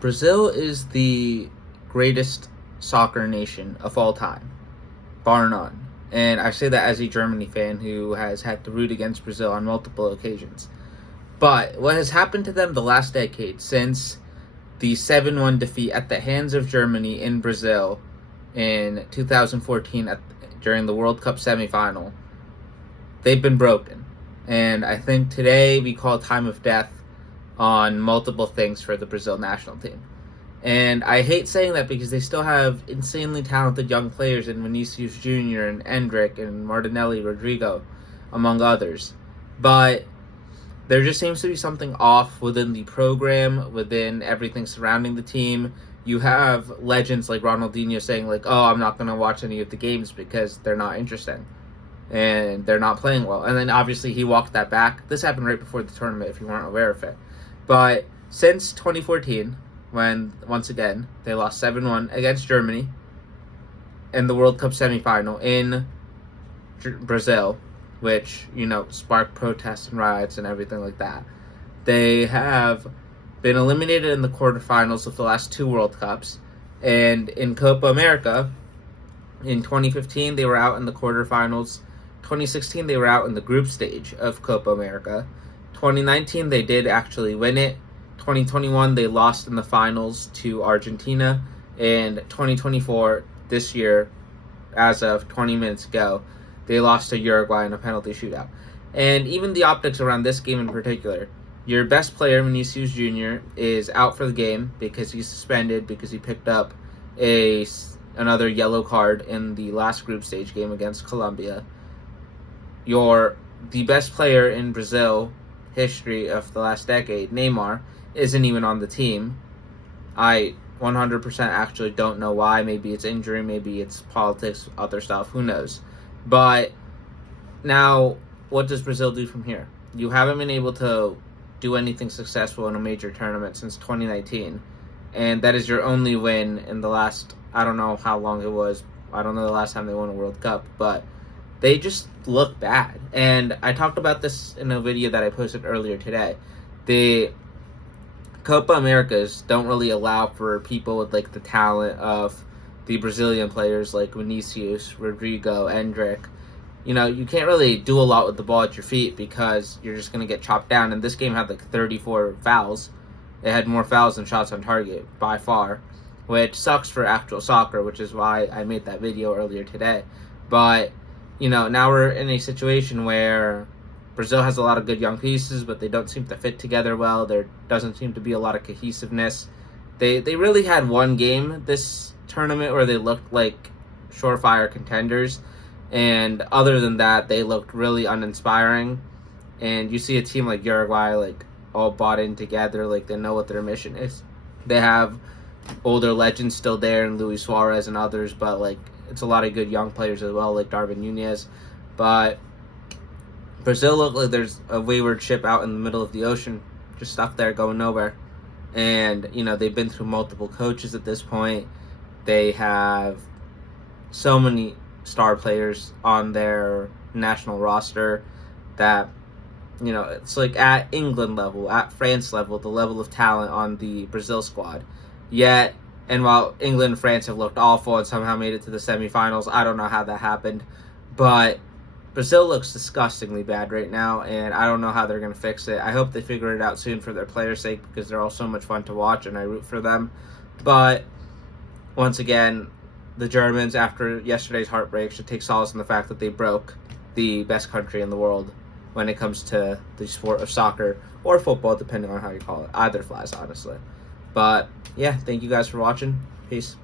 Brazil is the greatest soccer nation of all time, bar none. And I say that as a Germany fan who has had to root against Brazil on multiple occasions. But what has happened to them the last decade since the 7-1 defeat at the hands of Germany in Brazil in 2014 during the World Cup semifinal, they've been broken. And I think today we call time of death on multiple things for the Brazil national team. And I hate saying that because they still have insanely talented young players in Vinicius Jr. and Endrick and Martinelli, Rodrigo, among others. But there just seems to be something off within the program, within everything surrounding the team. You have legends like Ronaldinho saying, like, oh, I'm not going to watch any of the games because they're not interesting and they're not playing well. And then obviously he walked that back. This happened right before the tournament, if you weren't aware of it. But since 2014, when, once again, they lost 7-1 against Germany in the World Cup semifinal in Brazil, which, sparked protests and riots and everything like that. They have been eliminated in the quarterfinals of the last two World Cups. And in Copa America, in 2015, they were out in the quarterfinals. 2016, they were out in the group stage of Copa America. 2019, they did actually win it. 2021, they lost in the finals to Argentina. And 2024, this year, as of 20 minutes ago, they lost to Uruguay in a penalty shootout. And even the optics around this game in particular, your best player, Vinicius Jr., is out for the game because he's suspended because he picked up another yellow card in the last group stage game against Colombia. The best player in Brazil history of the last decade, Neymar, isn't even on the team. I 100% actually don't know why. Maybe it's injury, maybe it's politics, other stuff, who knows. But now, what does Brazil do from here? You haven't been able to do anything successful in a major tournament since 2019. And that is your only win in the last, I don't know how long it was. I don't know the last time they won a World Cup. But they just look bad. And I talked about this in a video that I posted earlier today. The Copa Americas don't really allow for people with the talent of the Brazilian players like Vinicius, Rodrigo, Endrick. You can't really do a lot with the ball at your feet because you're just going to get chopped down. And this game had 34 fouls. It had more fouls than shots on target by far, which sucks for actual soccer, which is why I made that video earlier today. But, now we're in a situation where Brazil has a lot of good young pieces, but they don't seem to fit together well. There doesn't seem to be a lot of cohesiveness. They really had one game this tournament where they looked like surefire contenders, and other than that, they looked really uninspiring. And you see a team like Uruguay, all bought in together, they know what their mission is. They have older legends still there, and Luis Suarez and others, but it's a lot of good young players as well, like Darwin Nunez. But Brazil look like there's a wayward ship out in the middle of the ocean, just stuck there going nowhere. And, they've been through multiple coaches at this point. They have so many star players on their national roster that, it's at England level, at France level, the level of talent on the Brazil squad. Yet, and while England and France have looked awful and somehow made it to the semifinals, I don't know how that happened. But Brazil looks disgustingly bad right now, and I don't know how they're going to fix it. I hope they figure it out soon for their players' sake because they're all so much fun to watch, and I root for them. But once again, the Germans, after yesterday's heartbreak, should take solace in the fact that they broke the best country in the world when it comes to the sport of soccer or football, depending on how you call it. Either flies, honestly. But, yeah, thank you guys for watching. Peace.